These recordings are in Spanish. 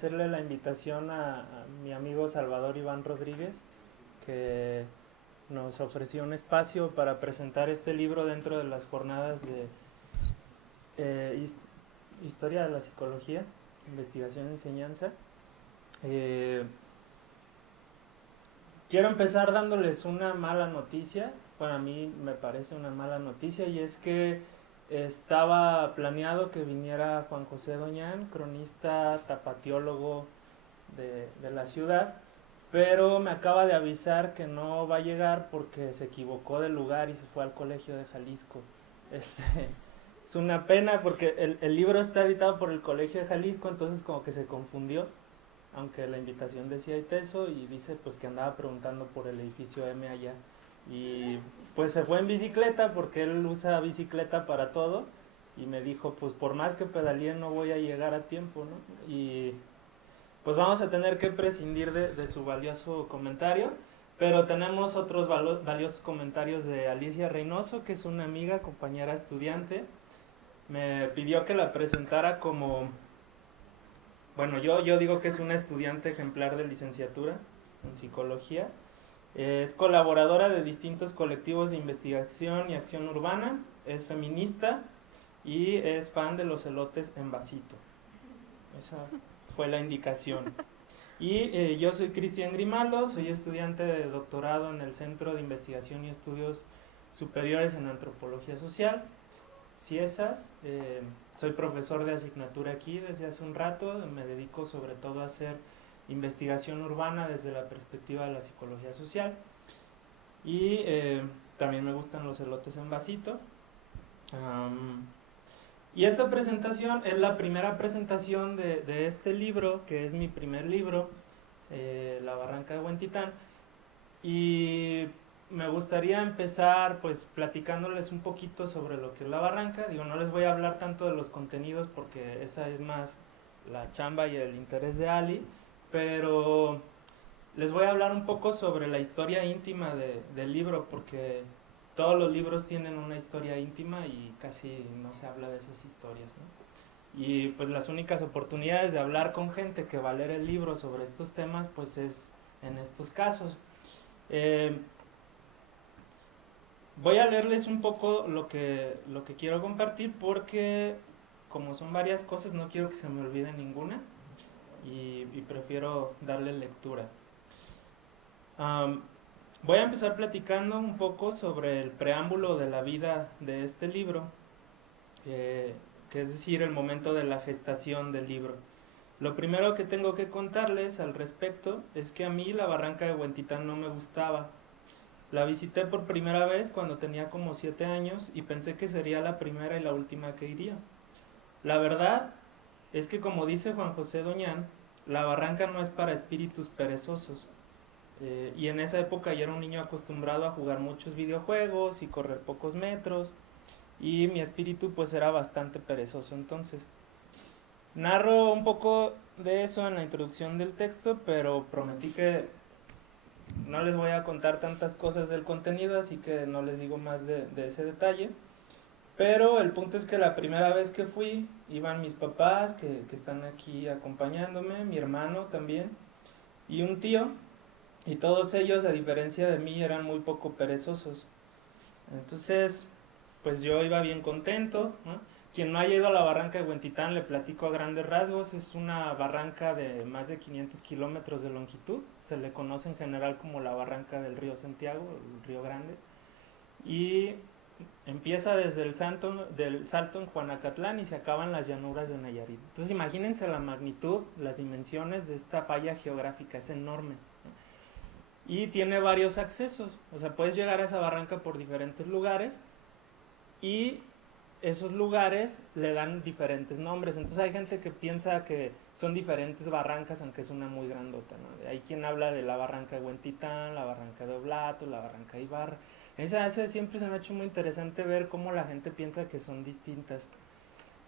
hacerle la invitación a mi amigo Salvador Iván Rodríguez, que nos ofreció un espacio para presentar este libro dentro de las jornadas de Historia de la Psicología, Investigación y Enseñanza. Eh, Quiero empezar dándoles una mala noticia. Bueno, a mí me parece una mala noticia, y es que estaba planeado que viniera Juan José Doñán, cronista tapateólogo de la ciudad, pero me acaba de avisar que no va a llegar porque se equivocó de lugar y se fue al Colegio de Jalisco. Este, es una pena porque el libro está editado por el Colegio de Jalisco, entonces como que se confundió, aunque la invitación decía ITESO, y dice pues que andaba preguntando por el edificio M allá. Y pues se fue en bicicleta porque él usa bicicleta para todo, y me dijo pues por más que pedalee no voy a llegar a tiempo, ¿no? Y pues vamos a tener que prescindir de su valioso comentario, pero tenemos otros valiosos comentarios de Alicia Reynoso, que es una amiga, compañera estudiante. Me pidió que la presentara como, bueno, yo digo que es una estudiante ejemplar de licenciatura en psicología. Es colaboradora de distintos colectivos de investigación y acción urbana, es feminista y es fan de los elotes en vasito. Esa fue la indicación. Y yo soy Cristian Grimaldo, soy estudiante de doctorado en el Centro de Investigación y Estudios Superiores en Antropología Social, CIESAS. Soy profesor de asignatura aquí desde hace un rato. Me dedico sobre todo a hacer investigación urbana desde la perspectiva de la psicología social. Y también me gustan los elotes en vasito. Y esta presentación es la primera presentación de este libro, que es mi primer libro, La Barranca de Huentitán. Y me gustaría empezar pues platicándoles un poquito sobre lo que es la barranca. Digo, no les voy a hablar tanto de los contenidos porque esa es más la chamba y el interés de Ali, pero les voy a hablar un poco sobre la historia íntima del libro, porque todos los libros tienen una historia íntima y casi no se habla de esas historias, ¿no? Y pues las únicas oportunidades de hablar con gente que va a leer el libro sobre estos temas pues es en estos casos. Eh, Voy a leerles un poco lo que quiero compartir, porque como son varias cosas no quiero que se me olvide ninguna, y prefiero darle lectura. Um, Voy a empezar platicando un poco sobre el preámbulo de la vida de este libro, que es decir, el momento de la gestación del libro. Lo primero que tengo que contarles al respecto es que a mí la barranca de Huentitán no me gustaba. La visité por primera vez cuando tenía como 7 años y pensé que sería la primera y la última que iría. La verdad es que, como dice Juan José Doñán, la barranca no es para espíritus perezosos. Y en esa época yo era un niño acostumbrado a jugar muchos videojuegos y correr pocos metros, y mi espíritu pues era bastante perezoso entonces. Narro un poco de eso en la introducción del texto, pero prometí que no les voy a contar tantas cosas del contenido, así que no les digo más de ese detalle. Pero el punto es que la primera vez que fui, iban mis papás, que están aquí acompañándome, mi hermano también, y un tío, y todos ellos, a diferencia de mí, eran muy poco perezosos. Entonces, pues yo iba bien contento, ¿no? Quien no haya ido a la barranca de Huentitán, le platico a grandes rasgos. Es una barranca de más de 500 kilómetros de longitud. Se le conoce en general como la barranca del río Santiago, el río Grande. Y empieza desde del Salto en Juanacatlán y se acaba en las llanuras de Nayarit. Entonces imagínense la magnitud, las dimensiones de esta falla geográfica, es enorme. Y tiene varios accesos, o sea, puedes llegar a esa barranca por diferentes lugares, y esos lugares le dan diferentes nombres. Entonces hay gente que piensa que son diferentes barrancas, aunque es una muy grandota, ¿no? Hay quien habla de la barranca de Huentitán, la barranca de Oblato, la barranca de Ibarra. Esa siempre se me ha hecho muy interesante ver cómo la gente piensa que son distintas.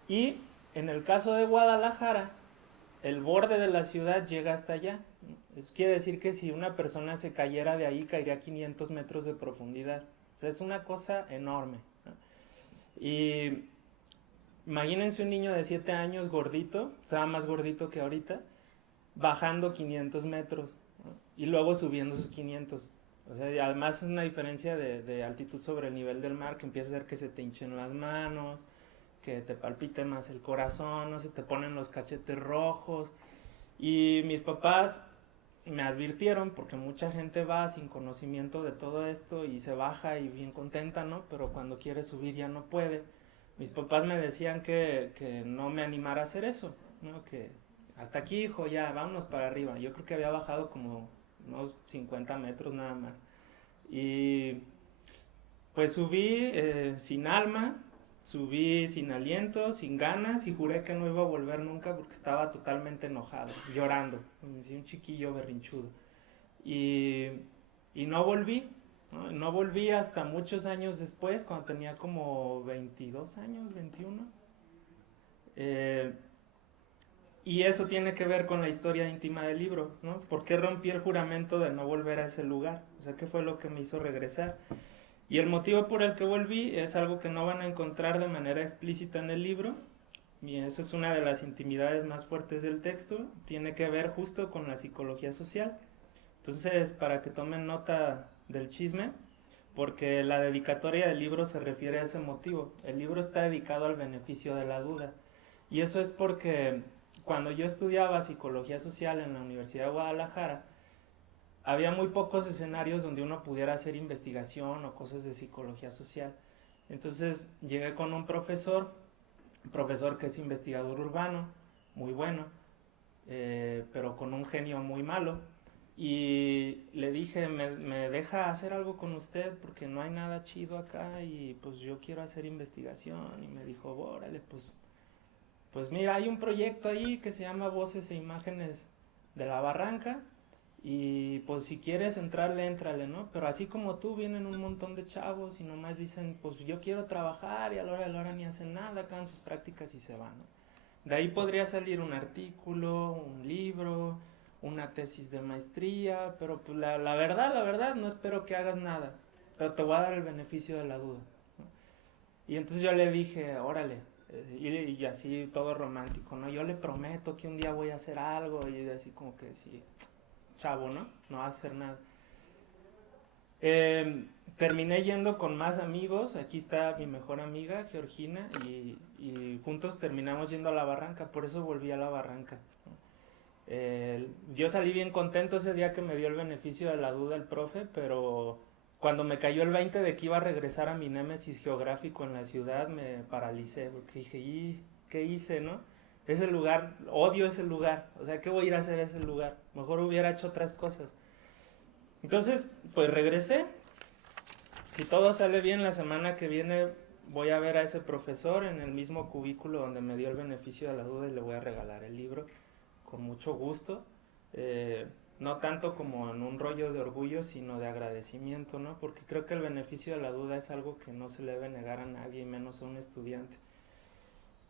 Y en el caso de Guadalajara, el borde de la ciudad llega hasta allá. Eso quiere decir que si una persona se cayera de ahí, caería a 500 metros de profundidad. O sea, es una cosa enorme, ¿no? Y imagínense un niño de 7 años gordito, estaba más gordito que ahorita, bajando 500 metros, ¿no? Y luego subiendo esos 500. O sea, y además es una diferencia de altitud sobre el nivel del mar que empieza a hacer que se te hinchen las manos, que te palpite más el corazón, no se te ponen los cachetes rojos. Y mis papás me advirtieron, porque mucha gente va sin conocimiento de todo esto y se baja y bien contenta, ¿no? Pero cuando quiere subir ya no puede. Mis papás me decían que no me animara a hacer eso, ¿no? Que hasta aquí, hijo, ya, vámonos para arriba. Yo creo que había bajado como unos 50 metros nada más. Y pues subí sin alma, subí sin aliento, sin ganas y juré que no iba a volver nunca porque estaba totalmente enojado, llorando, un chiquillo berrinchudo. Y, y no volví, ¿no? No volví hasta muchos años después, cuando tenía como 22 años, 21. Eh, y eso tiene que ver con la historia íntima del libro, ¿no? ¿Por qué rompí el juramento de no volver a ese lugar? O sea, ¿qué fue lo que me hizo regresar? Y el motivo por el que volví es algo que no van a encontrar de manera explícita en el libro, y eso es una de las intimidades más fuertes del texto, tiene que ver justo con la psicología social. Entonces, para que tomen nota del chisme, porque la dedicatoria del libro se refiere a ese motivo. El libro está dedicado al beneficio de la duda. Y eso es porque cuando yo estudiaba psicología social en la Universidad de Guadalajara, había muy pocos escenarios donde uno pudiera hacer investigación o cosas de psicología social. Entonces llegué con un profesor que es investigador urbano, muy bueno, pero con un genio muy malo. Y le dije, me deja hacer algo con usted porque no hay nada chido acá y pues yo quiero hacer investigación. Y me dijo, órale, pues mira, hay un proyecto ahí que se llama Voces e Imágenes de la Barranca y pues si quieres entrarle, éntrale, ¿no? Pero así como tú, vienen un montón de chavos y nomás dicen, pues yo quiero trabajar y a la hora ni hacen nada, acaban sus prácticas y se van, ¿no? De ahí podría salir un artículo, un libro, una tesis de maestría, pero pues la verdad, no espero que hagas nada, pero te voy a dar el beneficio de la duda, ¿no? Y entonces yo le dije, órale, y así todo romántico, ¿no? Yo le prometo que un día voy a hacer algo y así como que sí, chavo, ¿no? No va a hacer nada. Terminé yendo con más amigos, aquí está mi mejor amiga, Georgina, y juntos terminamos yendo a la barranca, por eso volví a la barranca. Yo salí bien contento ese día que me dio el beneficio de la duda el profe, pero cuando me cayó el 20 de que iba a regresar a mi némesis geográfico en la ciudad, me paralicé, porque dije, ¿y qué hice, no? Ese lugar, odio ese lugar, o sea, ¿qué voy a ir a hacer a ese lugar? Mejor hubiera hecho otras cosas. Entonces, pues regresé. Si todo sale bien, la semana que viene voy a ver a ese profesor en el mismo cubículo donde me dio el beneficio de la duda y le voy a regalar el libro con mucho gusto. No tanto como en un rollo de orgullo, sino de agradecimiento, ¿no? Porque creo que el beneficio de la duda es algo que no se le debe negar a nadie, y menos a un estudiante.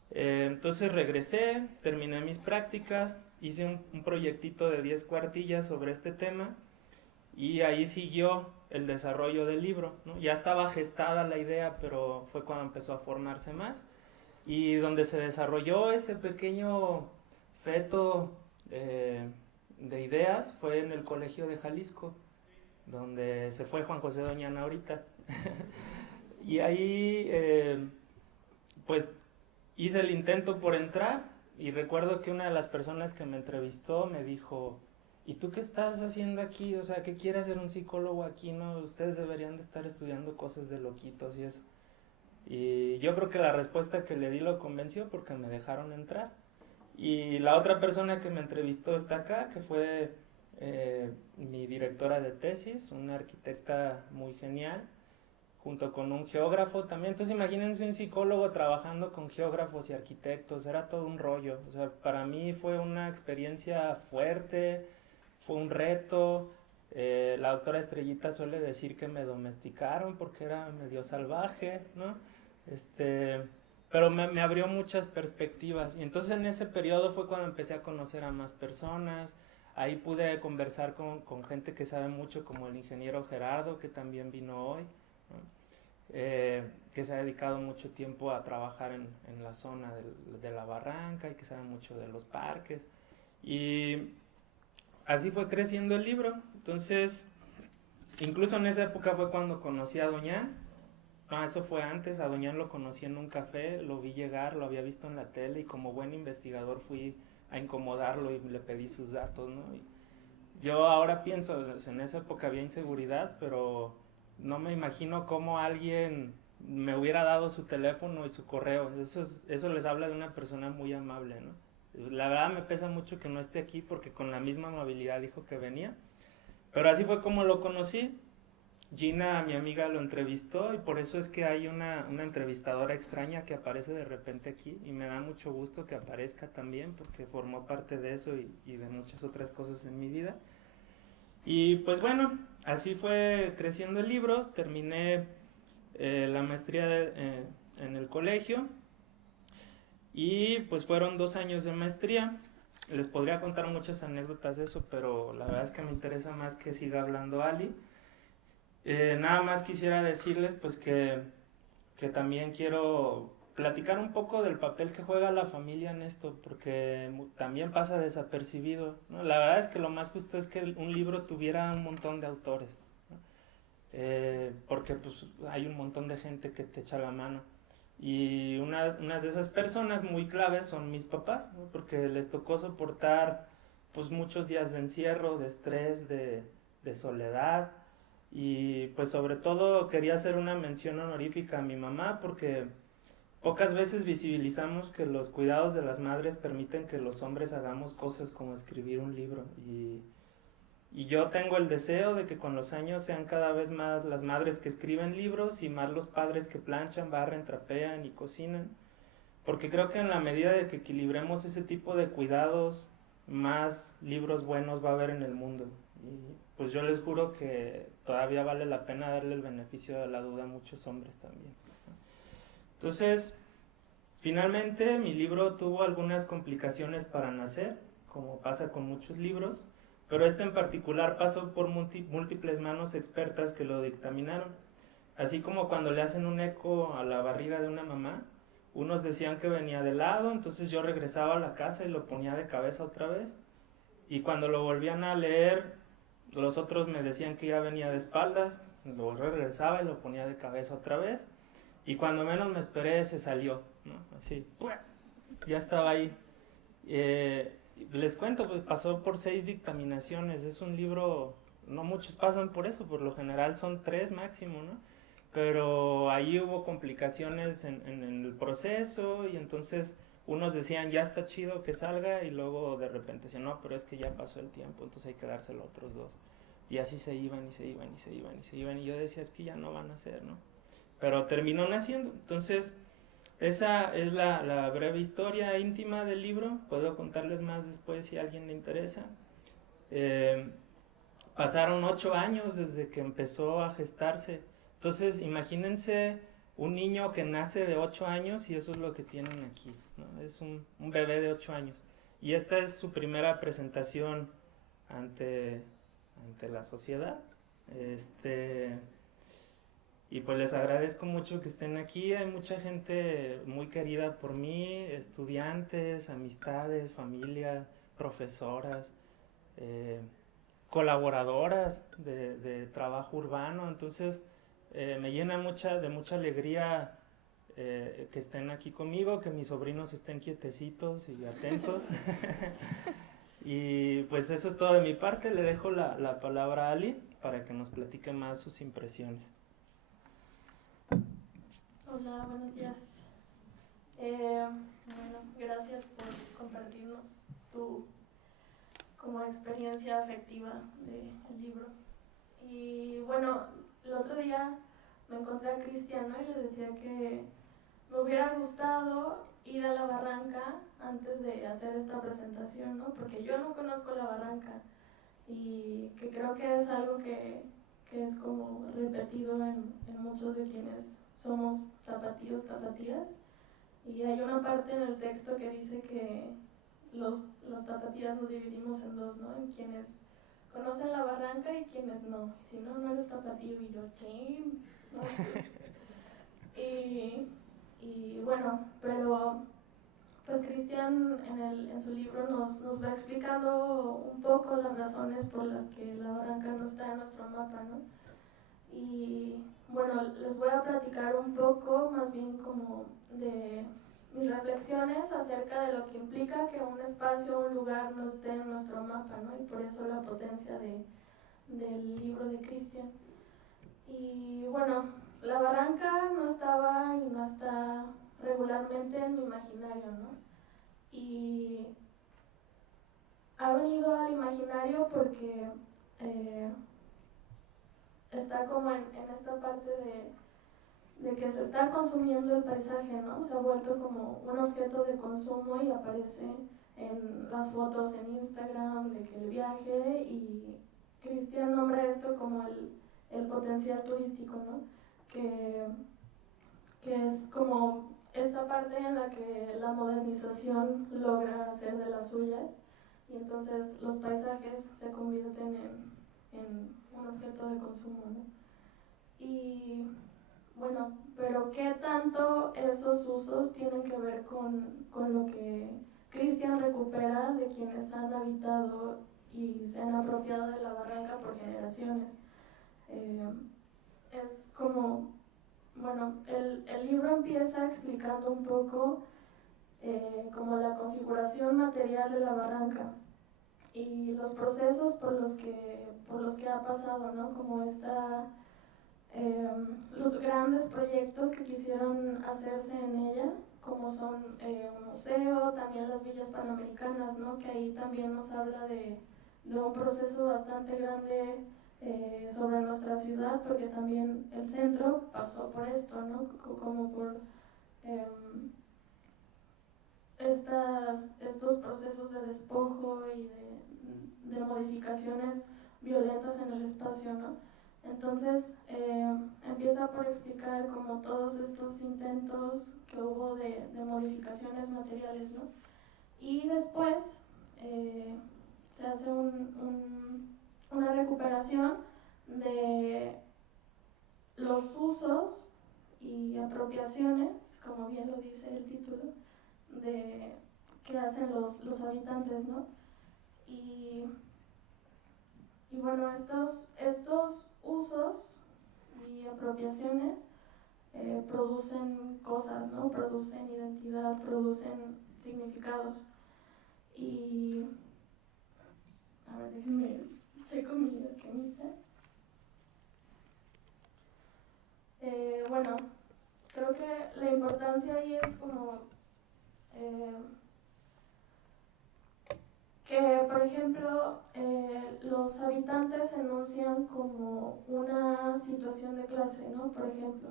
Entonces regresé, terminé mis prácticas, hice un proyectito de 10 cuartillas sobre este tema y ahí siguió el desarrollo del libro, ¿no? Ya estaba gestada la idea, pero fue cuando empezó a formarse más. Y donde se desarrolló ese pequeño feto de ideas fue en el Colegio de Jalisco, donde se fue Juan José Doñana ahorita. Y ahí, pues, hice el intento por entrar y recuerdo que una de las personas que me entrevistó me dijo, ¿y tú qué estás haciendo aquí? O sea, ¿qué quiere hacer un psicólogo aquí? No, ustedes deberían de estar estudiando cosas de loquitos y eso. Y yo creo que la respuesta que le di lo convenció porque me dejaron entrar. Y la otra persona que me entrevistó está acá, que fue mi directora de tesis, una arquitecta muy genial, junto con un geógrafo también. Entonces imagínense un psicólogo trabajando con geógrafos y arquitectos, era todo un rollo. O sea, para mí fue una experiencia fuerte, fue un reto. La doctora Estrellita suele decir que me domesticaron porque era medio salvaje, ¿no? Este, pero me abrió muchas perspectivas. Y entonces en ese periodo fue cuando empecé a conocer a más personas. Ahí pude conversar con gente que sabe mucho, como el ingeniero Gerardo, que también vino hoy, ¿no? Que se ha dedicado mucho tiempo a trabajar en la zona de la barranca y que sabe mucho de los parques. Y así fue creciendo el libro. Entonces, incluso en esa época fue cuando conocí a Doñán. No, eso fue antes. A Doñán lo conocí en un café, lo vi llegar, lo había visto en la tele y como buen investigador fui a incomodarlo y le pedí sus datos, ¿no? Y yo ahora pienso, en esa época había inseguridad, pero no me imagino cómo alguien me hubiera dado su teléfono y su correo. Eso les habla de una persona muy amable, ¿no? La verdad me pesa mucho que no esté aquí porque con la misma amabilidad dijo que venía. Pero así fue como lo conocí. Gina, mi amiga, lo entrevistó y por eso es que hay una entrevistadora extraña que aparece de repente aquí y me da mucho gusto que aparezca también porque formó parte de eso y de muchas otras cosas en mi vida. Y pues bueno, así fue creciendo el libro, terminé la maestría en el colegio y pues fueron 2 años de maestría. Les podría contar muchas anécdotas de eso, pero la verdad es que me interesa más que siga hablando Ali. Nada más quisiera decirles pues que también quiero platicar un poco del papel que juega la familia en esto, porque también pasa desapercibido, ¿no? La verdad es que lo más justo es que un libro tuviera un montón de autores, ¿no? Porque pues hay un montón de gente que te echa la mano. Y unas de esas personas muy claves son mis papás, ¿no? Porque les tocó soportar pues muchos días de encierro, de estrés, de soledad. Y pues sobre todo quería hacer una mención honorífica a mi mamá porque pocas veces visibilizamos que los cuidados de las madres permiten que los hombres hagamos cosas como escribir un libro. Y yo tengo el deseo de que con los años sean cada vez más las madres que escriben libros y más los padres que planchan, barren, trapean y cocinan. Porque creo que en la medida de que equilibremos ese tipo de cuidados, más libros buenos va a haber en el mundo. Y pues yo les juro que todavía vale la pena darle el beneficio de la duda a muchos hombres también. Entonces, finalmente mi libro tuvo algunas complicaciones para nacer, como pasa con muchos libros, pero este en particular pasó por múltiples manos expertas que lo dictaminaron. Así como cuando le hacen un eco a la barriga de una mamá, unos decían que venía de lado, entonces yo regresaba a la casa y lo ponía de cabeza otra vez. Y cuando lo volvían a leer, los otros me decían que ya venía de espaldas, lo regresaba y lo ponía de cabeza otra vez. Y cuando menos me esperé, se salió, ¿no? Así, ya estaba ahí. Les cuento, pues pasó por 6 dictaminaciones. Es un libro, no muchos pasan por eso, por lo general son 3 máximo, ¿no? Pero ahí hubo complicaciones en el proceso y entonces unos decían ya está chido que salga y luego de repente decían no, pero es que ya pasó el tiempo, entonces hay que dárselo a otros 2. Y así se iban y se iban y se iban y se iban y yo decía es que ya no van a ser, ¿no? Pero terminó naciendo. Entonces esa es la breve historia íntima del libro. Puedo contarles más después si a alguien le interesa. Pasaron 8 años desde que empezó a gestarse. Entonces imagínense un niño que nace de 8 años y eso es lo que tienen aquí, ¿no? Es un bebé de 8 años. Y esta es su primera presentación ante la sociedad. Y pues les agradezco mucho que estén aquí. Hay mucha gente muy querida por mí, estudiantes, amistades, familia, profesoras, colaboradoras de trabajo urbano. Entonces me llena de mucha alegría que estén aquí conmigo, que mis sobrinos estén quietecitos y atentos. Y pues eso es todo de mi parte. Le dejo la palabra a Ali para que nos platique más sus impresiones. Hola, buenos días. Bueno, gracias por compartirnos tu como experiencia afectiva del libro. Y bueno, el otro día me encontré a Cristian, ¿no? Y le decía que me hubiera gustado ir a la barranca antes de hacer esta presentación, ¿no? Porque yo no conozco la barranca y que creo que es algo que es como repetido en muchos de quienes somos tapatíos, tapatías. Y hay una parte en el texto que dice que los tapatías nos dividimos en 2, ¿no? En quienes conocen la barranca y quienes no. Y si no, no eres tapatío. Y yo, chin, ¿no? Y bueno, pero pues Cristian en su libro nos va explicando un poco las razones por las que la barranca no está en nuestro mapa, ¿no? Y bueno, les voy a platicar un poco más bien como de mis reflexiones acerca de lo que implica que un espacio o un lugar no esté en nuestro mapa, ¿no? Y por eso la potencia del libro de Cristian. Y bueno, la barranca no estaba y no está regularmente en mi imaginario, ¿no? Y ha venido al imaginario porque está como en esta parte de que se está consumiendo el paisaje, ¿no? Se ha vuelto como un objeto de consumo y aparece en las fotos en Instagram de que el viaje, y Cristian nombra esto como el potencial turístico, ¿no? Que es como esta parte en la que la modernización logra hacer de las suyas, y entonces los paisajes se convierten en un objeto de consumo, ¿no? Y bueno, pero ¿qué tanto esos usos tienen que ver con lo que Cristian recupera de quienes han habitado y se han apropiado de la barranca por generaciones? Es como, bueno, el libro empieza explicando un poco como la configuración material de la barranca y los procesos por los que ha pasado, ¿no? Como los grandes proyectos que quisieron hacerse en ella, como son un museo, también las villas panamericanas, ¿no? Que ahí también nos habla de un proceso bastante grande sobre nuestra ciudad, porque también el centro pasó por esto, ¿no? Como por estos procesos de despojo y de modificaciones violentas en el espacio, ¿no? Entonces empieza por explicar como todos estos intentos que hubo de modificaciones materiales, ¿no? Y después se hace una recuperación de los usos y apropiaciones, como bien lo dice el título, que hacen los habitantes, ¿no? Y bueno, estos usos y apropiaciones producen cosas, ¿no? Producen identidad, producen significados. Y a ver, déjenme checo mi esquemita. Bueno, creo que la importancia ahí es como que, por ejemplo, los habitantes enuncian como una situación de clase, ¿no? Por ejemplo,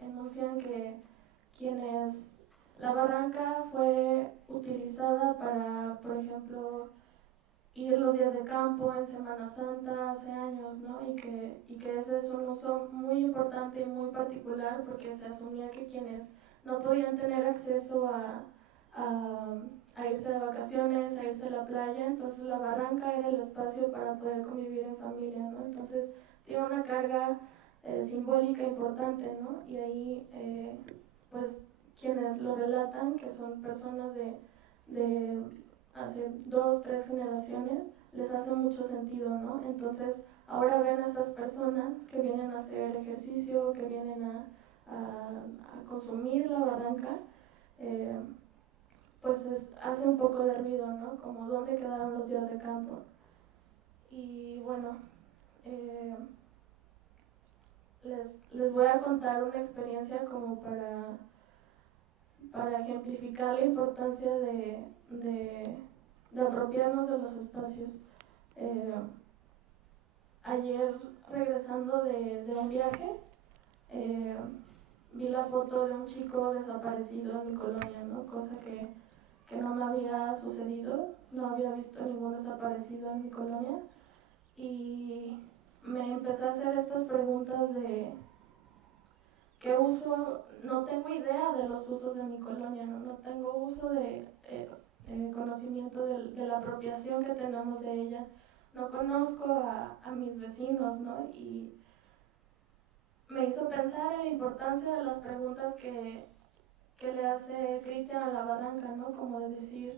enuncian que la barranca fue utilizada para, por ejemplo, ir los días de campo en Semana Santa hace años, ¿no? Y que ese es un uso muy importante y muy particular, porque se asumía que quienes no podían tener acceso a irse de vacaciones, a irse a la playa, entonces la barranca era el espacio para poder convivir en familia, ¿no? Entonces tiene una carga simbólica importante, ¿no? Y ahí, pues, quienes lo relatan, que son personas de hace 2, 3 generaciones, les hace mucho sentido, ¿no? Entonces ahora ven a estas personas que vienen a hacer ejercicio, que vienen a consumir la barranca, pues hace un poco de ruido, ¿no? Como dónde quedaron los días de campo. Y bueno, les voy a contar una experiencia como para ejemplificar la importancia de apropiarnos de los espacios. Ayer, regresando de un viaje, vi la foto de un chico desaparecido en mi colonia, ¿no? Cosa que no me había sucedido, no había visto ningún desaparecido en mi colonia, y me empecé a hacer estas preguntas de qué uso, no tengo idea de los usos de mi colonia, no tengo uso de conocimiento de la apropiación que tenemos de ella, no conozco a mis vecinos, ¿no? Y me hizo pensar en la importancia de las preguntas que que le hace Cristian a la Barranca, ¿no? Como de decir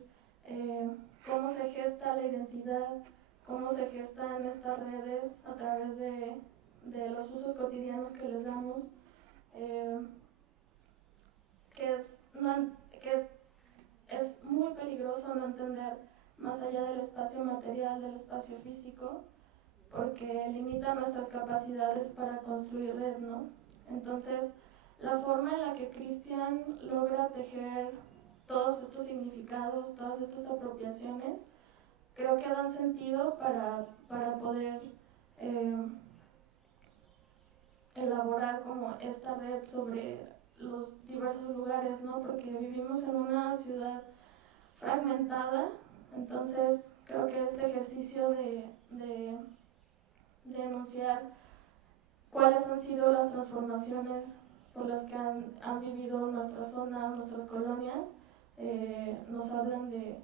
cómo se gesta la identidad, cómo se gestan estas redes a través de los usos cotidianos que les damos, que, es, no, que es muy peligroso no entender más allá del espacio material, del espacio físico, porque limita nuestras capacidades para construir red, ¿no? Entonces, la forma en la que Cristian logra tejer todos estos significados, todas estas apropiaciones, creo que dan sentido para poder elaborar como esta red sobre los diversos lugares, ¿no? Porque vivimos en una ciudad fragmentada, entonces creo que este ejercicio de enunciar cuáles han sido las transformaciones por las que han vivido nuestras zonas, nuestras colonias, nos hablan de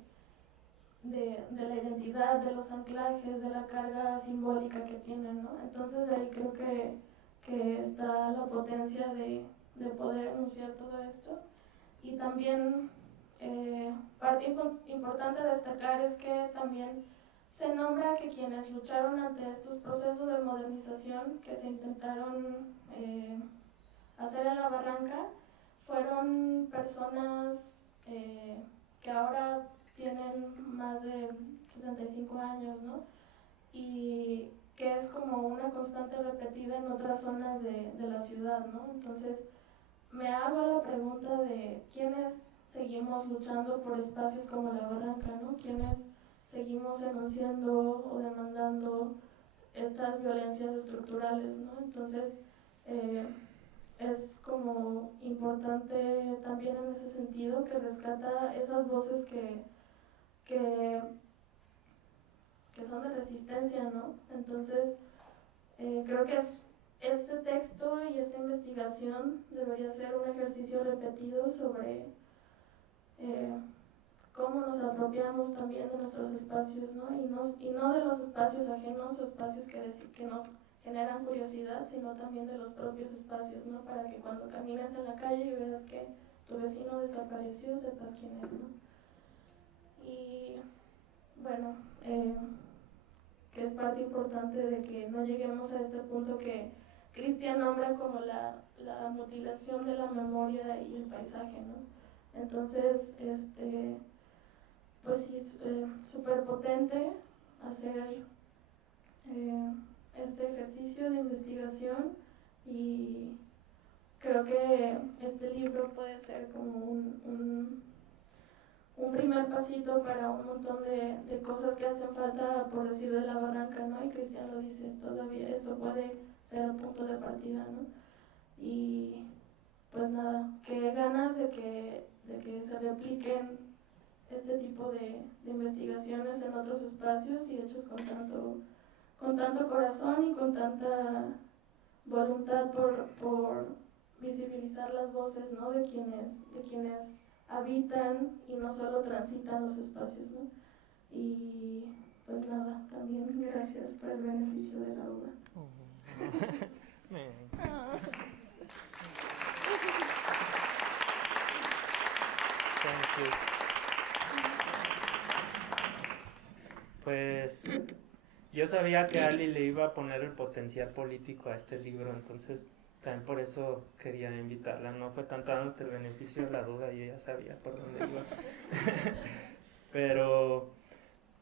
la identidad, de los anclajes, de la carga simbólica que tienen, ¿no? Entonces ahí creo que está la potencia de poder enunciar todo esto. Y también parte importante a destacar es que también se nombra que quienes lucharon ante estos procesos de modernización que se intentaron hacer en la Barranca fueron personas que ahora tienen más de 65 años, ¿no? Y que es como una constante repetida en otras zonas de la ciudad, ¿no? Entonces, me hago la pregunta de quiénes seguimos luchando por espacios como la Barranca, ¿no? Quiénes seguimos enunciando o demandando estas violencias estructurales, ¿no? Entonces, es como importante también en ese sentido que rescata esas voces que son de resistencia, ¿no? Entonces, creo que este texto y esta investigación debería ser un ejercicio repetido sobre cómo nos apropiamos también de nuestros espacios, ¿no? Y no de los espacios ajenos o espacios que nos generan curiosidad, sino también de los propios espacios, ¿no? Para que cuando camines en la calle y veas que tu vecino desapareció, sepas quién es, ¿no? Y bueno, que es parte importante de que no lleguemos a este punto que Cristian nombra como la mutilación de la memoria y el paisaje, ¿no? Entonces, pues sí, es súper potente hacer este ejercicio de investigación y creo que este libro puede ser como un primer pasito para un montón de cosas que hacen falta, por decir, de la Barranca, ¿no? Y Cristian lo dice, todavía esto puede ser el punto de partida, ¿no? Y pues nada, que ganas de que se repliquen este tipo de investigaciones en otros espacios y hechos con tanto corazón y con tanta voluntad por visibilizar las voces, ¿no? de quienes habitan y no solo transitan los espacios, ¿no? Y pues nada, también gracias por el beneficio de la duda. Pues yo sabía que Ali le iba a poner el potencial político a este libro, entonces también por eso quería invitarla. No fue tanto dándote el beneficio de la duda, yo ya sabía por dónde iba. Pero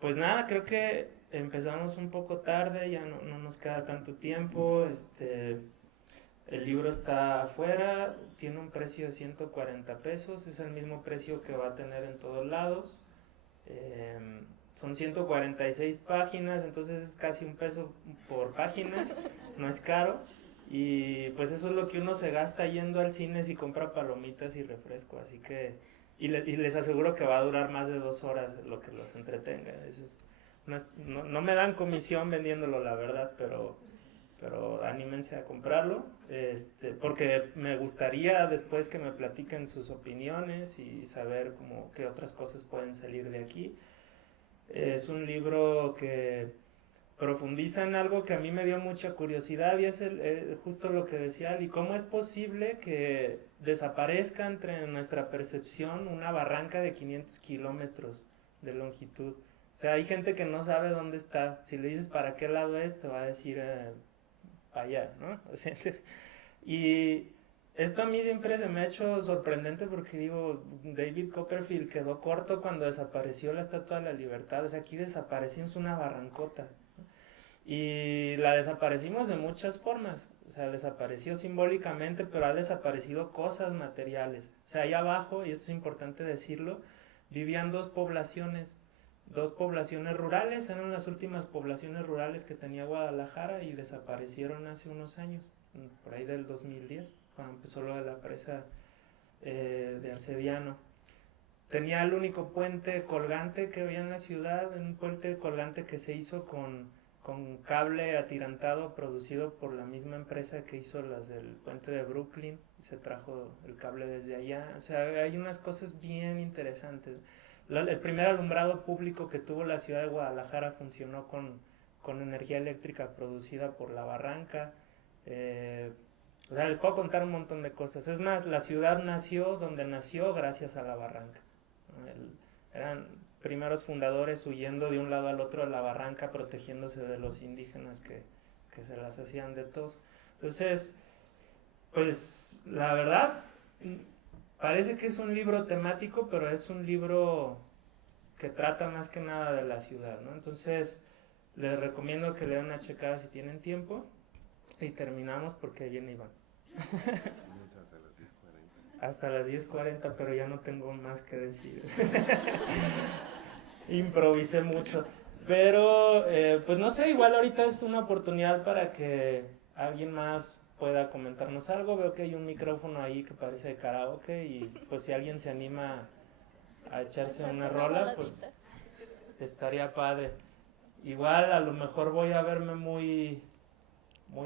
pues nada, creo que empezamos un poco tarde, ya no nos queda tanto tiempo. El libro está afuera, tiene un precio de 140 pesos, es el mismo precio que va a tener en todos lados. Son 146 páginas, entonces es casi $1 por página, no es caro. Y pues eso es lo que uno se gasta yendo al cine si compra palomitas y refresco, así que... Y les aseguro que va a durar más de 2 horas lo que los entretenga. No me dan comisión vendiéndolo, la verdad, pero anímense a comprarlo, porque me gustaría después que me platiquen sus opiniones y saber como qué otras cosas pueden salir de aquí. Es un libro que profundiza en algo que a mí me dio mucha curiosidad y es justo lo que decía Ali, ¿cómo es posible que desaparezca entre nuestra percepción una barranca de 500 kilómetros de longitud? O sea, hay gente que no sabe dónde está. Si le dices para qué lado es, te va a decir para allá, ¿no? O sea, y esto a mí siempre se me ha hecho sorprendente porque digo, David Copperfield quedó corto cuando desapareció la Estatua de la Libertad. O sea, aquí desaparecimos una barrancota. Y la desaparecimos de muchas formas. O sea, desapareció simbólicamente, pero ha desaparecido cosas materiales. O sea, ahí abajo, y esto es importante decirlo, vivían dos poblaciones rurales, eran las últimas poblaciones rurales que tenía Guadalajara y desaparecieron hace unos años, por ahí del 2010, cuando empezó lo de la presa de Arcediano. Tenía el único puente colgante que había en la ciudad, un puente colgante que se hizo con cable atirantado producido por la misma empresa que hizo las del puente de Brooklyn, y se trajo el cable desde allá. O sea, hay unas cosas bien interesantes. El primer alumbrado público que tuvo la ciudad de Guadalajara funcionó con energía eléctrica producida por la barranca. O sea, les puedo contar un montón de cosas. Es más, la ciudad nació donde nació gracias a la barranca. Eran primeros fundadores huyendo de un lado al otro de la barranca, protegiéndose de los indígenas que se las hacían de tos. Entonces, pues la verdad, parece que es un libro temático, pero es un libro que trata más que nada de la ciudad, ¿no? Entonces, les recomiendo que le den una checada si tienen tiempo. Y terminamos porque viene Iván. Hasta las 10:40, pero ya no tengo más que decir. Improvisé mucho. Pero, pues no sé, igual ahorita es una oportunidad para que alguien más pueda comentarnos algo. Veo que hay un micrófono ahí que parece de karaoke y pues si alguien se anima a echarse una rola, pues estaría padre. Igual a lo mejor voy a verme muy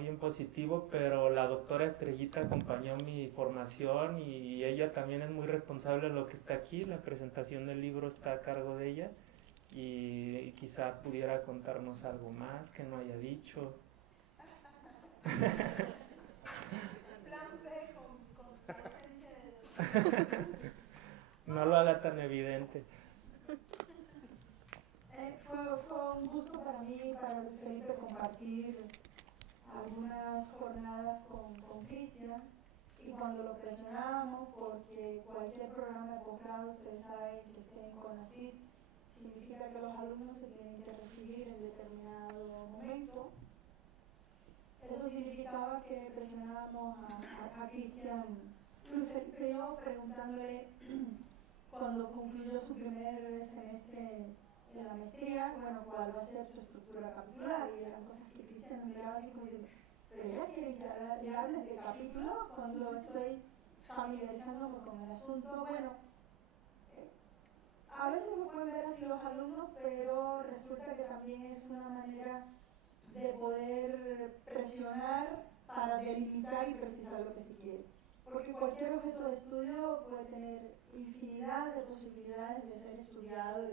impositivo, pero la doctora Estrellita acompañó mi formación y ella también es muy responsable de lo que está aquí. La presentación del libro está a cargo de ella y quizá pudiera contarnos algo más que no haya dicho. No lo haga tan evidente. Fue un gusto para mí, para Felipe, compartir algunas jornadas con Cristian, y cuando lo presionábamos, porque cualquier programa de posgrado, ustedes saben que esté en CONACYT, significa que los alumnos se tienen que recibir en determinado momento. Eso significaba que presionábamos a Cristian Luis Felipe y yo, preguntándole cuando concluyó su primer semestre en la maestría, bueno, cuál va a ser tu estructura capitular, y eran cosas que Cristian me miraba así como diciendo, pero ya quieren que hables de capítulo cuando estoy familiarizándome con el asunto. Bueno, a veces lo pueden ver así los alumnos, pero resulta que también es una manera de poder presionar para delimitar y precisar lo que se quiere. Porque cualquier objeto de estudio puede tener infinidad de posibilidades de ser estudiado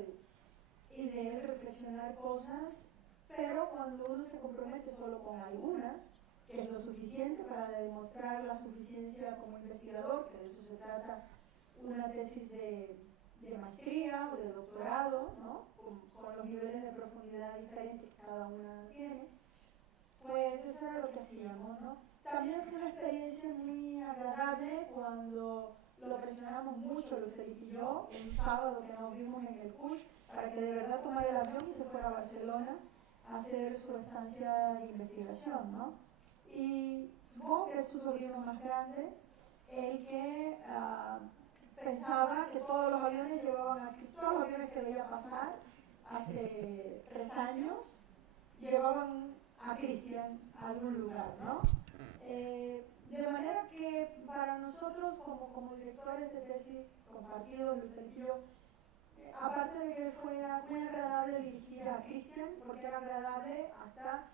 y de reflexionar cosas, pero cuando uno se compromete solo con algunas, que es lo suficiente para demostrar la suficiencia como investigador, que de eso se trata una tesis de maestría o de doctorado, ¿no? con los niveles de profundidad diferentes que cada una tiene, pues eso era lo que hacíamos, ¿no? También fue una experiencia muy agradable cuando lo presionamos mucho, Luis Felipe y yo, un sábado que nos vimos en el CUSH, para que de verdad tomara el avión y se fuera a Barcelona a hacer su estancia de investigación, ¿no? Y supongo que es tu sobrino más grande, el que pensaba que todos los aviones todos los aviones que veía pasar hace 3 años llevaban a Cristian a algún lugar, ¿no? De manera que para nosotros como directores de tesis compartidos, Luis Felipe y yo, aparte de que fue muy agradable dirigir a Cristian, porque era agradable hasta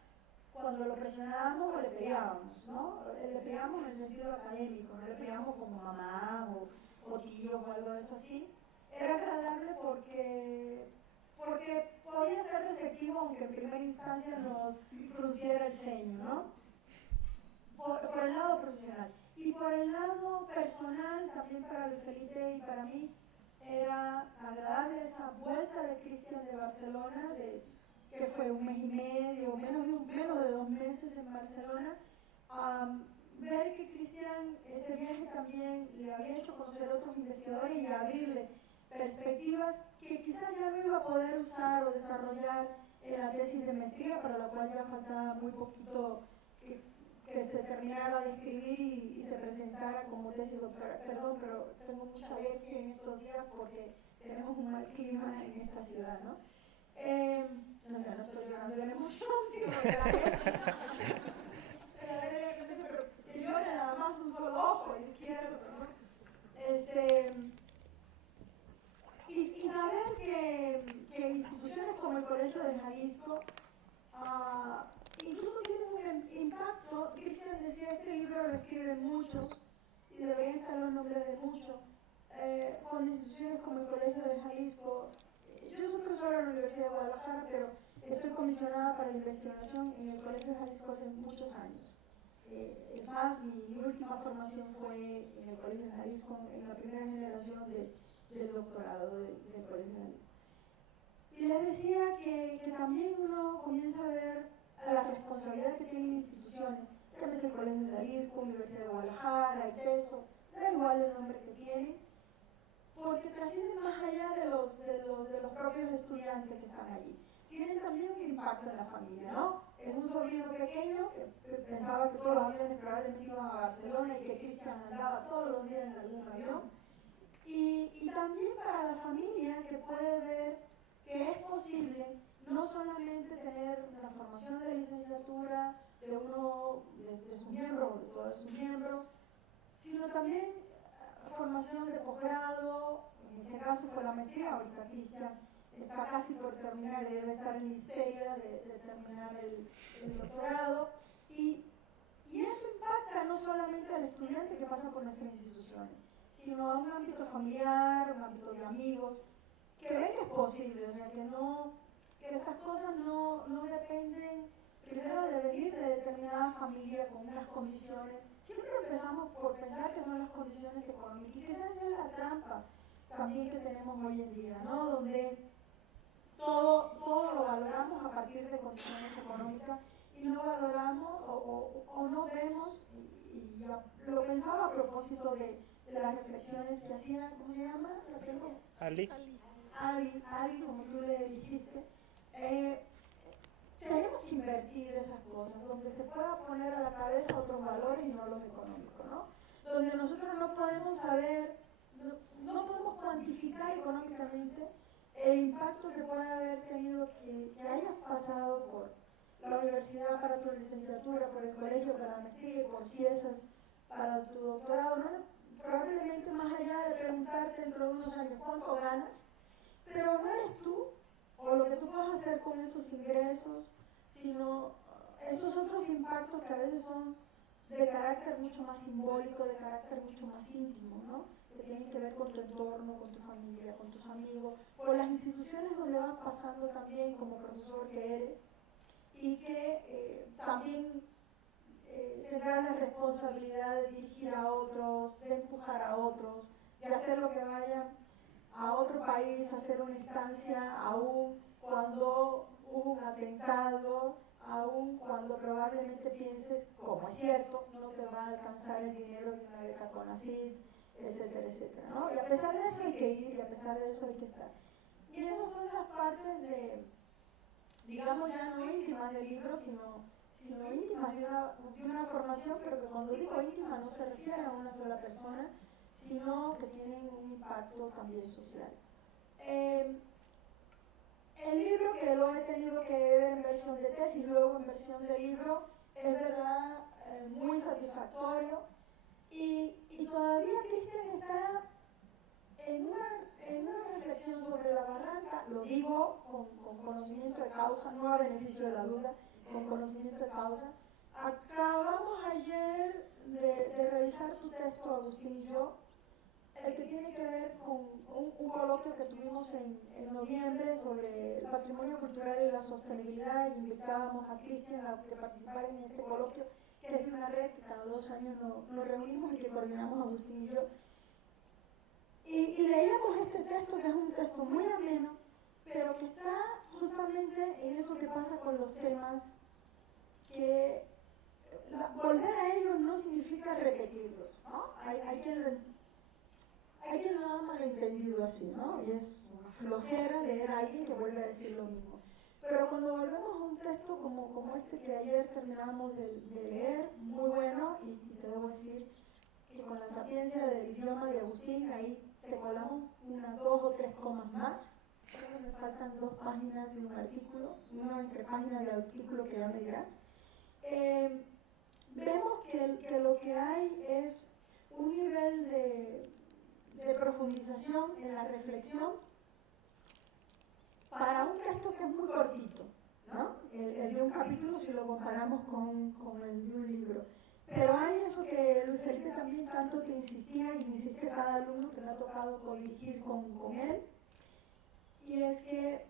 cuando lo presionábamos o le peleábamos, ¿no? Le peleábamos en el sentido académico, no le peleábamos como mamá o tío o algo de eso así. Era agradable porque porque podía ser receptivo, aunque en primera instancia nos frunciera el ceño, ¿no? Por el lado profesional. Y por el lado personal, también para Luis Felipe y para mí, era agradable esa vuelta de Cristian de Barcelona, que fue un mes y medio, menos de 2 meses en Barcelona. Ver que Cristian ese viaje también le había hecho conocer a otros investigadores y abrirle perspectivas que quizás ya no iba a poder usar o desarrollar en la tesis de maestría, para la cual ya faltaba muy poquito que se terminara de escribir y se presentara como tesis doctoral. Perdón, pero tengo mucha alergia en estos días porque tenemos un mal clima en esta ciudad, ¿no? No sé, no estoy llorando de la emoción, sino de la alergia. Pero que llora nada más un solo ojo izquierdo, ¿no? Y saber que instituciones como el Colegio de Jalisco incluso tienen un impacto. Cristian decía, este libro lo escriben muchos y deberían estar los nombres de muchos, con instituciones como el Colegio de Jalisco. Yo soy profesora en la Universidad de Guadalajara, pero estoy comisionada para la investigación en el Colegio de Jalisco hace muchos años. Es más, mi última formación fue en el Colegio de Jalisco, en la primera generación del doctorado del Colegio de Jalisco. Y les decía que también uno comienza a ver la responsabilidad que tienen instituciones, llámese el Colegio de Jalisco, Universidad de Guadalajara, ITESO, da igual el nombre que tienen, porque trascienden más allá de los propios estudiantes que están allí. Tienen también un impacto en la familia, ¿no? Es un sobrino pequeño que pensaba que todos los aviones probablemente iban a Barcelona y que Cristian andaba todos los días en algún avión. Y también para la familia, que puede ver que es posible no solamente tener una formación de licenciatura de uno de sus miembros o de todos sus miembros, sino también formación de posgrado. En este caso fue la maestría. Ahorita Cristian está casi por terminar y debe estar en listera de terminar el doctorado, y eso impacta no solamente al estudiante que pasa por nuestras instituciones, sino a un ámbito familiar, un ámbito de amigos, que ven que es posible, o sea, que estas cosas no dependen primero de venir de determinada familia con unas condiciones. Siempre empezamos por pensar que son las condiciones económicas, y que esa es la trampa también que tenemos hoy en día, ¿no? Donde todo lo valoramos a partir de condiciones económicas y no valoramos o no vemos, y ya lo pensaba a propósito de las reflexiones que hacía, ¿cómo se llama? Ali, como tú le dijiste. Tenemos que invertir esas cosas, donde se pueda poner a la cabeza otros valores y no los económicos, ¿no? Donde nosotros no podemos saber, no podemos cuantificar económicamente el impacto que puede haber tenido que hayas pasado por la universidad para tu licenciatura, por el colegio para la maestría y por CIESAS para tu doctorado, ¿no? Probablemente más allá de preguntarte dentro de unos años cuánto ganas, pero no eres tú o lo que tú vas a hacer con esos ingresos, sino esos otros impactos que a veces son de carácter mucho más simbólico, de carácter mucho más íntimo, ¿no? Que tienen que ver con tu entorno, con tu familia, con tus amigos, con las instituciones donde vas pasando también como profesor que eres, y que también tendrás la responsabilidad de dirigir a otros, de empujar a otros, de hacer lo que vayan a otro país, a hacer una estancia, aún cuando hubo un atentado, aún cuando probablemente pienses, como es cierto, no te va a alcanzar el dinero de una beca CONACYT, etcétera, etcétera, ¿no? Y a pesar de eso hay que ir, y a pesar de eso hay que estar. Y esas son las partes de, digamos, ya no íntimas del libro, sino íntimas de una formación, pero que cuando digo íntima no se refiere a una sola persona, sino que tienen un impacto también social. El libro, que lo he tenido que ver en versión de tesis y luego en versión de libro, es verdad muy satisfactorio, y todavía Cristian está en una reflexión sobre la barranca. Lo digo con conocimiento de causa, no a beneficio de la duda, con conocimiento de causa. Acabamos ayer de revisar tu texto, Agustín y yo, el que tiene que ver con un coloquio que tuvimos en noviembre sobre el patrimonio cultural y la sostenibilidad, y invitábamos a Cristian a que participara en este coloquio, que es de una red que cada 2 años nos reunimos y que coordinamos Agustín y yo. Y leíamos este texto, que es un texto muy ameno, pero que está justamente en eso que pasa con los temas, que volver a ellos no significa repetirlos, ¿no? Hay quien lo ha malentendido así, ¿no? Y es una flojera leer a alguien que vuelve a decir lo mismo. Pero cuando volvemos a un texto como este que ayer terminamos de leer, muy bueno, y te debo decir que con la sapiencia del idioma de Agustín, ahí te colamos unas 2 o 3 comas más. Creo que me faltan 2 páginas de un artículo, una entre páginas de artículo que ya me dirás. Vemos que lo que hay es un nivel de profundización en la reflexión para un texto que es muy cortito, ¿no? El de un capítulo si lo comparamos con el de un libro. Pero hay eso que Luis Felipe también tanto te insistía, y insiste cada alumno que le ha tocado codirigir con él, y es que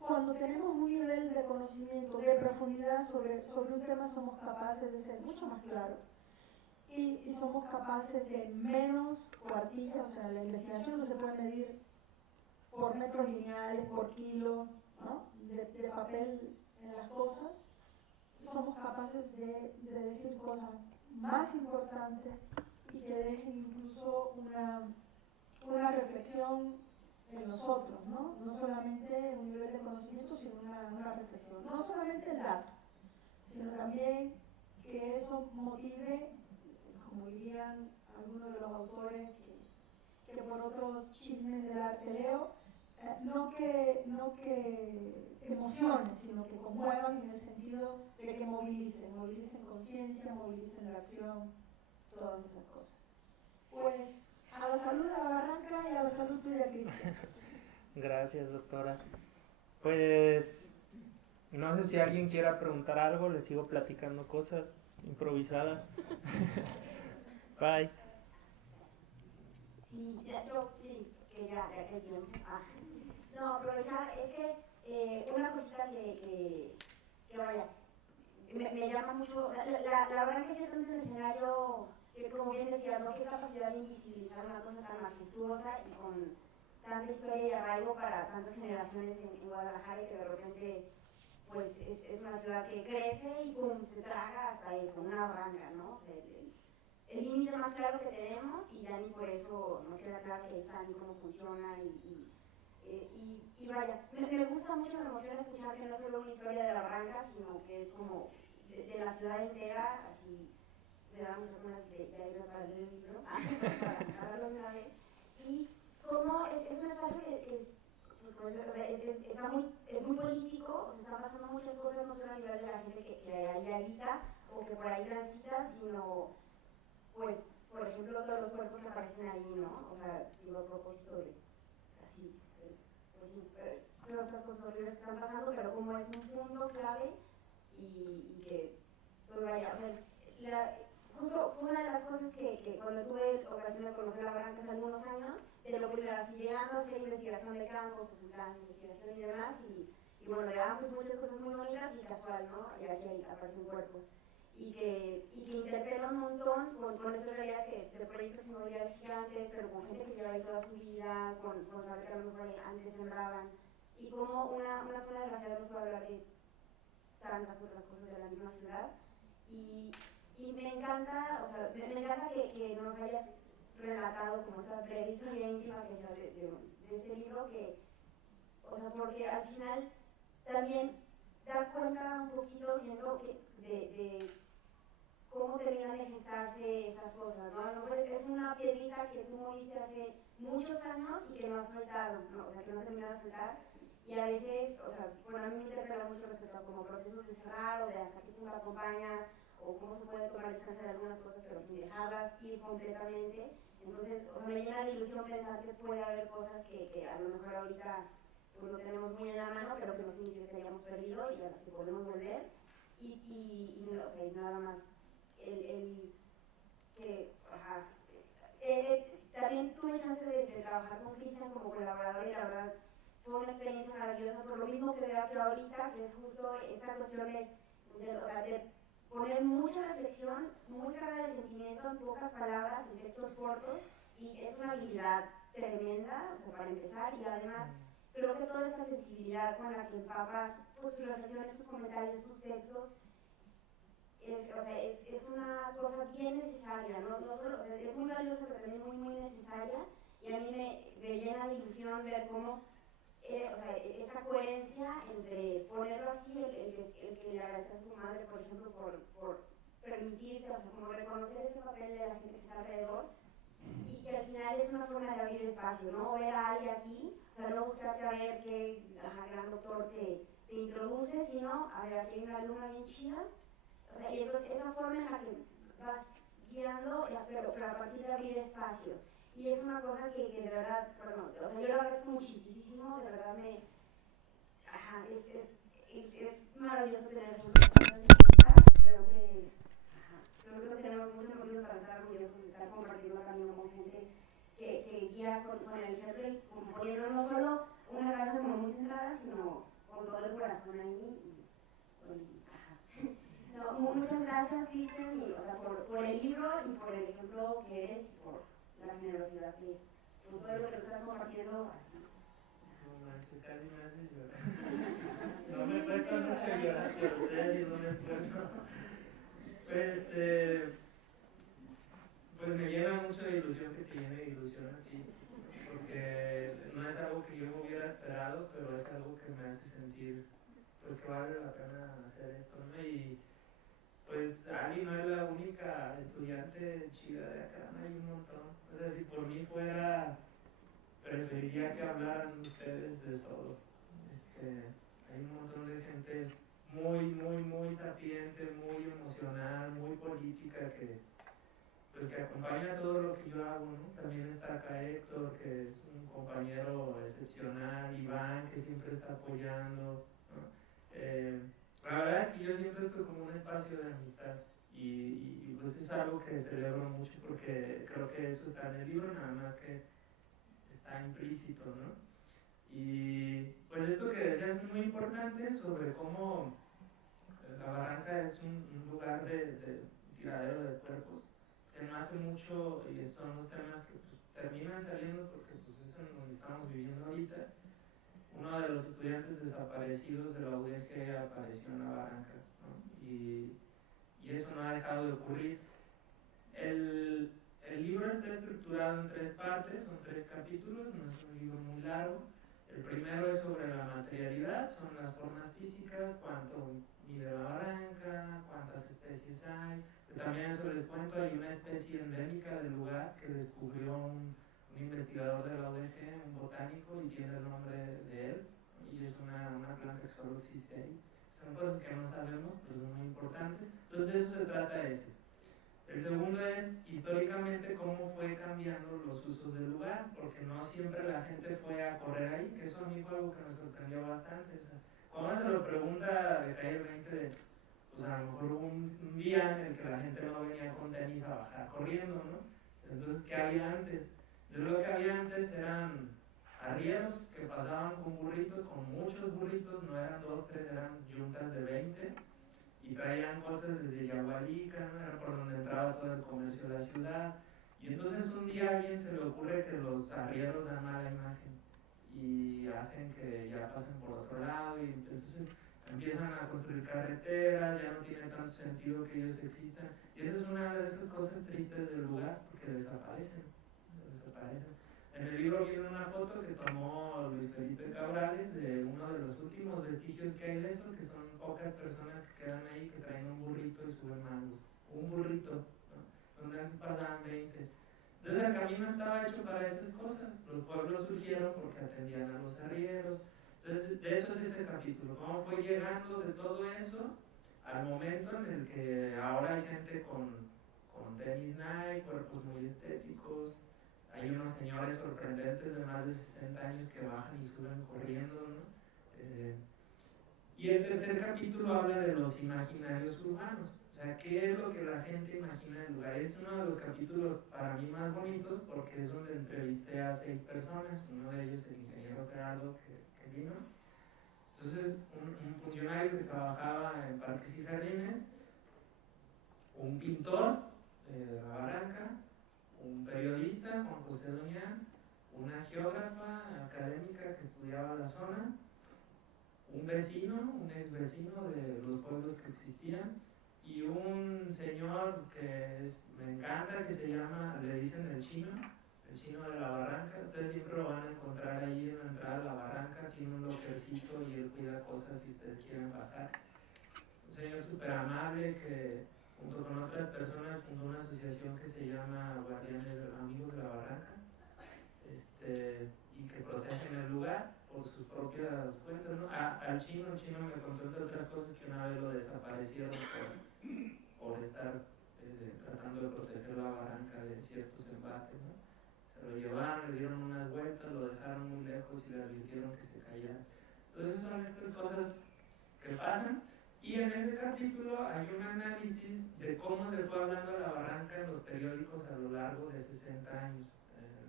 cuando tenemos un nivel de conocimiento, de profundidad sobre un tema, somos capaces de ser mucho más claros. Y somos capaces de menos cuartillas, o sea, la investigación no se puede medir por metros lineales, por kilo, ¿no? de papel en las cosas. Somos capaces de decir cosas más importantes y que dejen incluso una reflexión en nosotros, ¿no? No solamente un nivel de conocimiento, sino una reflexión. No solamente el dato, sino también que eso motive, como dirían algunos de los autores que por otros chismes del arte leo, no que emocione, sino que conmuevan, en el sentido de que movilicen conciencia, movilicen la acción, todas esas cosas. Pues a la salud de la Barranca y a la salud tuya, Cristian. Gracias, doctora. Pues no sé si alguien quiera preguntar algo, les sigo platicando cosas improvisadas. Bye. Sí, yo sí, que ya que tiempo. No, aprovechar, es que una cosita que vaya, me llama mucho, o sea, la verdad que es ciertamente un escenario que, como bien decía, ¿no? Qué capacidad de invisibilizar una cosa tan majestuosa y con tanta historia y arraigo para tantas generaciones en Guadalajara, y que de repente pues es una ciudad que crece y pum, se traga hasta eso, una barranca, ¿no? O sea, el límite más claro que tenemos, y ya ni por eso nos queda claro que está ni cómo funciona, y vaya, me gusta mucho, me emociona escuchar que no es solo una historia de la barranca, sino que es como de la ciudad entera, así me da muchas ganas de irme para leer el libro, para verlo de una vez, y como es un espacio que es, pues, o sea, es muy político, o sea, están pasando muchas cosas, no solo a nivel de la gente que ahí habita o que por ahí transita, sino, pues, por ejemplo, todos los cuerpos que aparecen ahí, ¿no? O sea, digo, a propósito de, así, pues sí, todas estas cosas horribles que están pasando, pero como es un punto clave y que, pues vaya, o sea, justo fue una de las cosas que cuando tuve ocasión de conocer la Barranca hace algunos años, de lo primero, así llegando a hacer investigación de campo, pues en plan de investigación y demás, y bueno, llegaban pues muchas cosas muy bonitas y casual, ¿no? Y aquí aparecen cuerpos. Y que interpela un montón con estas realidades de proyectos inmobiliarios gigantes, pero con gente que lleva ahí toda su vida, con saber que a lo mejor antes sembraban, y como una zona de la ciudad nos puede hablar de tantas otras cosas de la misma ciudad, y me encanta, o sea, me encanta que nos hayas relatado como esta breve historia íntima que sale de este libro, que, o sea, porque al final también da cuenta un poquito, siento que de cómo terminan de gestarse estas cosas, ¿no? A lo mejor es una piedrita que tú moviste hace muchos años y que no has soltado, ¿no? O sea, que no has terminado de soltar, y a veces, o sea, bueno, a mí me interpela mucho respecto a como procesos de cerrar, o de hasta qué punto acompañas, o cómo se puede tomar descansar de algunas cosas, pero sin dejarlas ir completamente. Entonces, o sea, me llena de ilusión pensar que puede haber cosas que a lo mejor ahorita pues no tenemos muy en la mano, pero que no significa que hayamos perdido y a las que podemos volver, y no, o sea, nada más el que, también tuve chance de trabajar con Cristian como colaborador y la verdad fue una experiencia maravillosa, por lo mismo que veo aquí ahorita, que es justo esa cuestión de poner mucha reflexión, muy carga de sentimiento en pocas palabras, en textos cortos, y es una habilidad tremenda, o sea, para empezar, y además creo que toda esta sensibilidad con la que empapas pues, tus reflexiones, tus comentarios, tus textos, es una cosa bien necesaria, no solo, o sea, es muy valiosa, pero también muy, muy necesaria, y a mí me llena de ilusión ver cómo esa coherencia entre ponerlo así, el que le agradezca a su madre, por ejemplo, por permitirte, o sea, como reconocer ese papel de la gente que está alrededor, y que al final es una forma de abrir espacio, ¿no? Ver a alguien aquí, o sea, no buscarte a ver qué gran doctor te introduce, sino, a ver, aquí hay una alumna bien chida, o sea, y entonces esa forma en la que vas guiando, pero a partir de abrir espacios. Y es una cosa que de verdad, perdón, o sea, yo lo agradezco muchísimo, de verdad es maravilloso tener ejemplos de creo que todos tenemos muchos motivos para estar orgullosos de estar compartiendo camino con gente que guía con el ejemplo y como poniendo no solo una cabeza como muy centrada, sino con todo el corazón ahí. No, muchas gracias, Cristian, o sea, por el libro y por el ejemplo que eres y por la generosidad que por todo lo que estás compartiendo así. No manches, casi me haces llorar. No me cuesta mucho llorar, pero estoy haciendo un esfuerzo. Pues me llena mucho de ilusión que te llene de ilusión a ti, porque no es algo que yo me hubiera esperado, pero es algo que me hace sentir pues que vale la pena hacer esto, ¿no? Y pues Ali no es la única estudiante chida de acá, ¿no? Hay un montón. O sea, si por mí fuera, preferiría que hablaran ustedes de todo. Hay un montón de gente muy, muy, muy sapiente, muy emocional, muy política pues que acompaña todo lo que yo hago, ¿no? También está acá Héctor, que es un compañero excepcional, Iván, que siempre está apoyando, ¿no? La verdad es que yo siento esto como un espacio de amistad y pues es algo que celebro mucho porque creo que eso está en el libro, nada más que está implícito, ¿no? Y pues esto que decías es muy importante sobre cómo la barranca es un lugar de tiradero de cuerpos, que no hace mucho, y son los temas que pues, terminan saliendo porque pues, es en donde estamos viviendo ahorita. Uno de los estudiantes desaparecidos de la UDG apareció en la barranca, ¿no? Y eso no ha dejado de ocurrir. El libro está estructurado en 3 partes, son 3 capítulos, no es un libro muy largo. El primero es sobre la materialidad, son las formas físicas, cuánto mide la barranca, cuántas especies hay. También eso les cuento, hay una especie endémica del lugar que descubrió un investigador de la UDG, un botánico, y tiene el nombre de él, y es una planta que solo existe ahí. Son cosas que no sabemos, pero son muy importantes. Entonces de eso se trata este. El segundo es históricamente cómo fue cambiando los usos del lugar, porque no siempre la gente fue a correr ahí, que eso a mí fue algo que me sorprendió bastante. O sea, cuando se lo pregunta, le cae el 20 de, pues a lo mejor hubo un día en el que la gente no venía con tenis a bajar corriendo, ¿no? Entonces, ¿qué había antes? Entonces, lo que había antes eran arrieros que pasaban con burritos, con muchos burritos, no eran 2, 3, eran yuntas de 20, y traían cosas desde Yagualica, ¿no? Era por donde entraba todo el comercio de la ciudad. Y entonces un día a alguien se le ocurre que los arrieros dan mala imagen y hacen que ya pasen por otro lado, y entonces empiezan a construir carreteras, ya no tiene tanto sentido que ellos existan. Y esa es una de esas cosas tristes del lugar, porque desaparecen. En el libro viene una foto que tomó Luis Felipe Cabrales de uno de los últimos vestigios que hay de eso, que son pocas personas que quedan ahí, que traen un burrito y suben mangos. Un burrito, ¿no? Donde antes pasaban 20. Entonces el camino estaba hecho para esas cosas. Los pueblos surgieron porque atendían a los arrieros. Entonces de eso es ese capítulo. Cómo fue llegando de todo eso al momento en el que ahora hay gente con tenis Nike, cuerpos muy estéticos. Hay unos señores sorprendentes de más de 60 años que bajan y suben corriendo, ¿no? Y el tercer capítulo habla de los imaginarios urbanos. O sea, ¿qué es lo que la gente imagina del lugar? Es uno de los capítulos para mí más bonitos porque es donde entrevisté a 6 personas, uno de ellos el ingeniero Gerardo que vino. Entonces, un funcionario que trabajaba en parques y jardines, un pintor de la Barranca, un periodista, Juan José Doñán, una geógrafa académica que estudiaba la zona, un vecino, un ex vecino de los pueblos que existían, y un señor que me encanta, que se llama, le dicen el chino de la Barranca. Ustedes siempre lo van a encontrar ahí en la entrada de la Barranca, tiene un loquercito y él cuida cosas si ustedes quieren bajar. Un señor súper amable que junto con otras personas fundó una asociación que se llama Guardianes Amigos de la Barranca, y que protegen el lugar por sus propias cuentas, ¿no? El chino me contó entre otras cosas que una vez lo desaparecieron por estar tratando de proteger la Barranca de ciertos embates, ¿no? Se lo llevaron, le dieron unas vueltas, lo dejaron muy lejos y le advirtieron que se cayera. Entonces son estas cosas que pasan. Y en ese capítulo hay un análisis de cómo se fue hablando de la Barranca en los periódicos a lo largo de 60 años,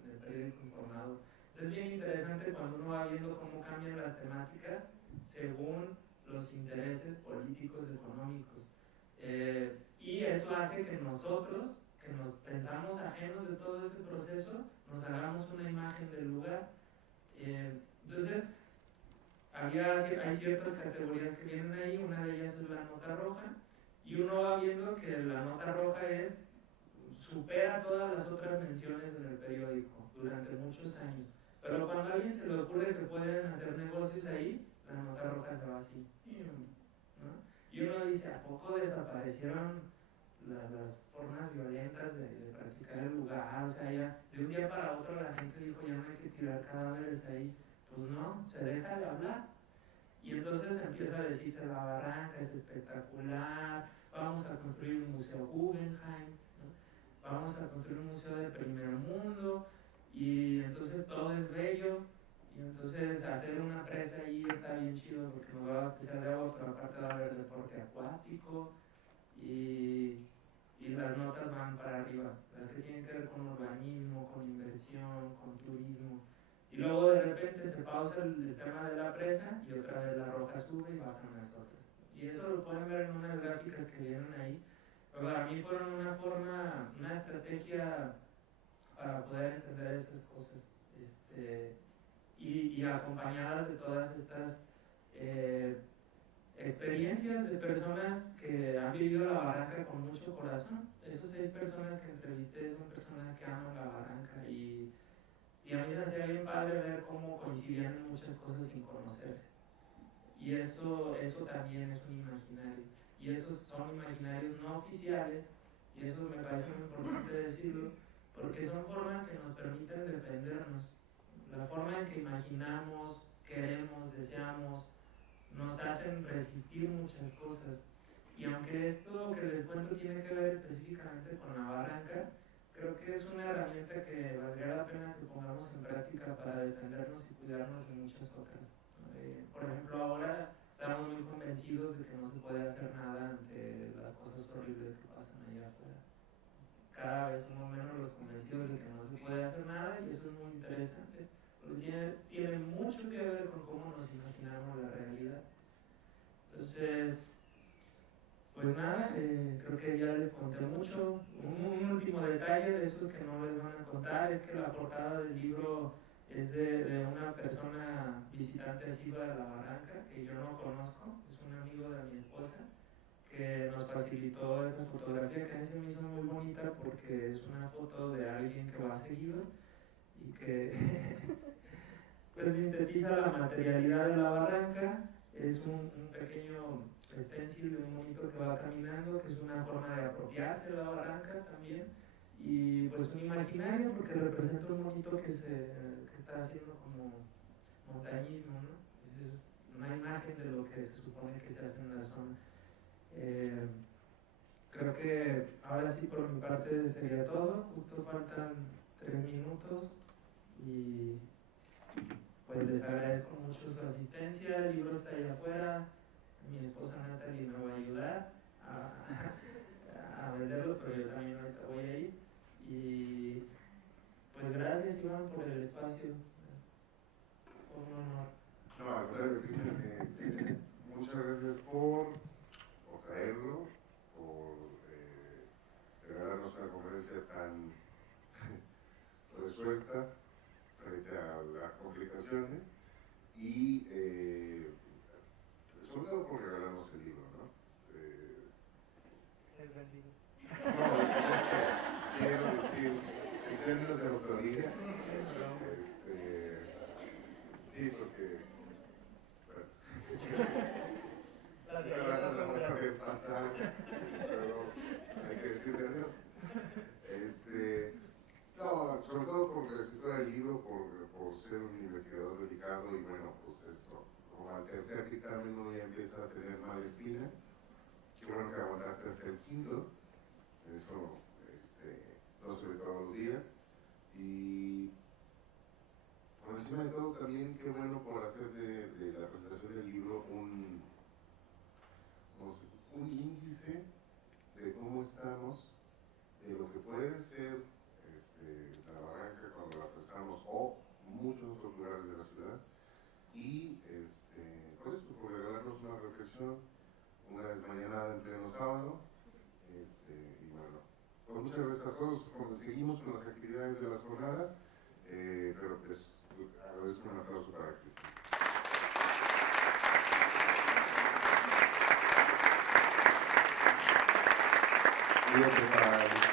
en el periódico informado. Entonces es bien interesante cuando uno va viendo cómo cambian las temáticas según los intereses políticos, económicos. Y eso hace que nosotros, que nos pensamos ajenos de todo ese proceso, nos hagamos una imagen del lugar. Entonces, hay ciertas categorías que vienen ahí, una de ellas es la nota roja, y uno va viendo que la nota roja supera todas las otras menciones en el periódico durante muchos años. Pero cuando a alguien se le ocurre que pueden hacer negocios ahí, la nota roja se va así, ¿no? Y uno dice, ¿a poco desaparecieron las formas violentas de practicar el lugar? O sea, ya de un día para otro la gente dijo, ya no hay que tirar cadáveres ahí. Pues no, se deja de hablar. Y entonces empieza a decirse, la Barranca es espectacular, vamos a construir un museo Guggenheim, ¿no? Vamos a construir un museo de primer mundo, y entonces todo es bello, y entonces hacer una presa ahí está bien chido porque nos va a abastecer de agua, pero aparte va a haber deporte acuático, y las notas van para arriba, las que tienen que ver con urbanismo, con inversión, con turismo. Y luego de repente se pausa el tema de la presa y otra vez la roja sube y bajan las otras. Y eso lo pueden ver en unas gráficas que vienen ahí. Pero para mí fueron una estrategia para poder entender esas cosas. Y acompañadas de todas estas experiencias de personas que han vivido la Barranca con mucho corazón. Esas 6 personas que entrevisté son personas que aman la Barranca, y a mí se me hacía bien padre ver cómo coincidían en muchas cosas sin conocerse. Y eso también es un imaginario. Y esos son imaginarios no oficiales, y eso me parece muy importante decirlo, porque son formas que nos permiten defendernos. La forma en que imaginamos, queremos, deseamos, nos hacen resistir muchas cosas. Y aunque esto que les cuento tiene que ver específicamente con la Barranca, creo que es una herramienta que valdría la pena que pongamos en práctica para defendernos y cuidarnos de muchas otras. Por ejemplo, ahora estamos muy convencidos de que no se puede hacer nada ante las cosas horribles que pasan allá afuera. Cada vez somos menos los convencidos de que no se puede hacer nada, y eso es muy interesante, porque tiene mucho que ver con cómo nos imaginamos la realidad. Entonces, pues nada, creo que ya les conté mucho. Un último detalle de esos que no les van a contar es que la portada del libro es de una persona visitante asidua de la Barranca, que yo no conozco, es un amigo de mi esposa, que nos facilitó esa fotografía, que a mí se me hizo muy bonita porque es una foto de alguien que va seguido y que pues sintetiza la materialidad de la Barranca. Es un pequeño stencil de un monito que va caminando, que es una forma de apropiarse de la Barranca también, y pues un imaginario porque representa un monito que está haciendo como montañismo, ¿no? Es una imagen de lo que se supone que se hace en la zona. Creo que ahora sí por mi parte sería todo. Justo faltan 3 minutos y pues les agradezco mucho su asistencia. El libro está allá afuera, mi esposa Natalie me va a ayudar tan resuelta frente a las complicaciones y sobre todo por regalarnos el libro, ¿no? El vendido. No, quiero decir, en términos de autoría, sí, porque, bueno, Las ya galletas la vamos a son ver pasar, pero hay que decirle adiós. No, sobre todo por la escritura del libro, por ser un investigador dedicado y bueno, pues esto, como al tercer dictamen uno ya empieza a tener mala espina. Qué bueno que aguantaste hasta el quinto, eso no se ve todos los días. Y por encima de todo también qué bueno por hacer de la presentación del libro un índice de cómo estamos, de lo que puede ser la Barranca cuando la prestamos o muchos otros lugares de la ciudad y por eso, por regalarnos una reflexión, una desmañanada en pleno sábado y bueno, pues muchas gracias a todos. Seguimos con las actividades de las jornadas, pero pues agradezco un aplauso para Cristina. Digo que para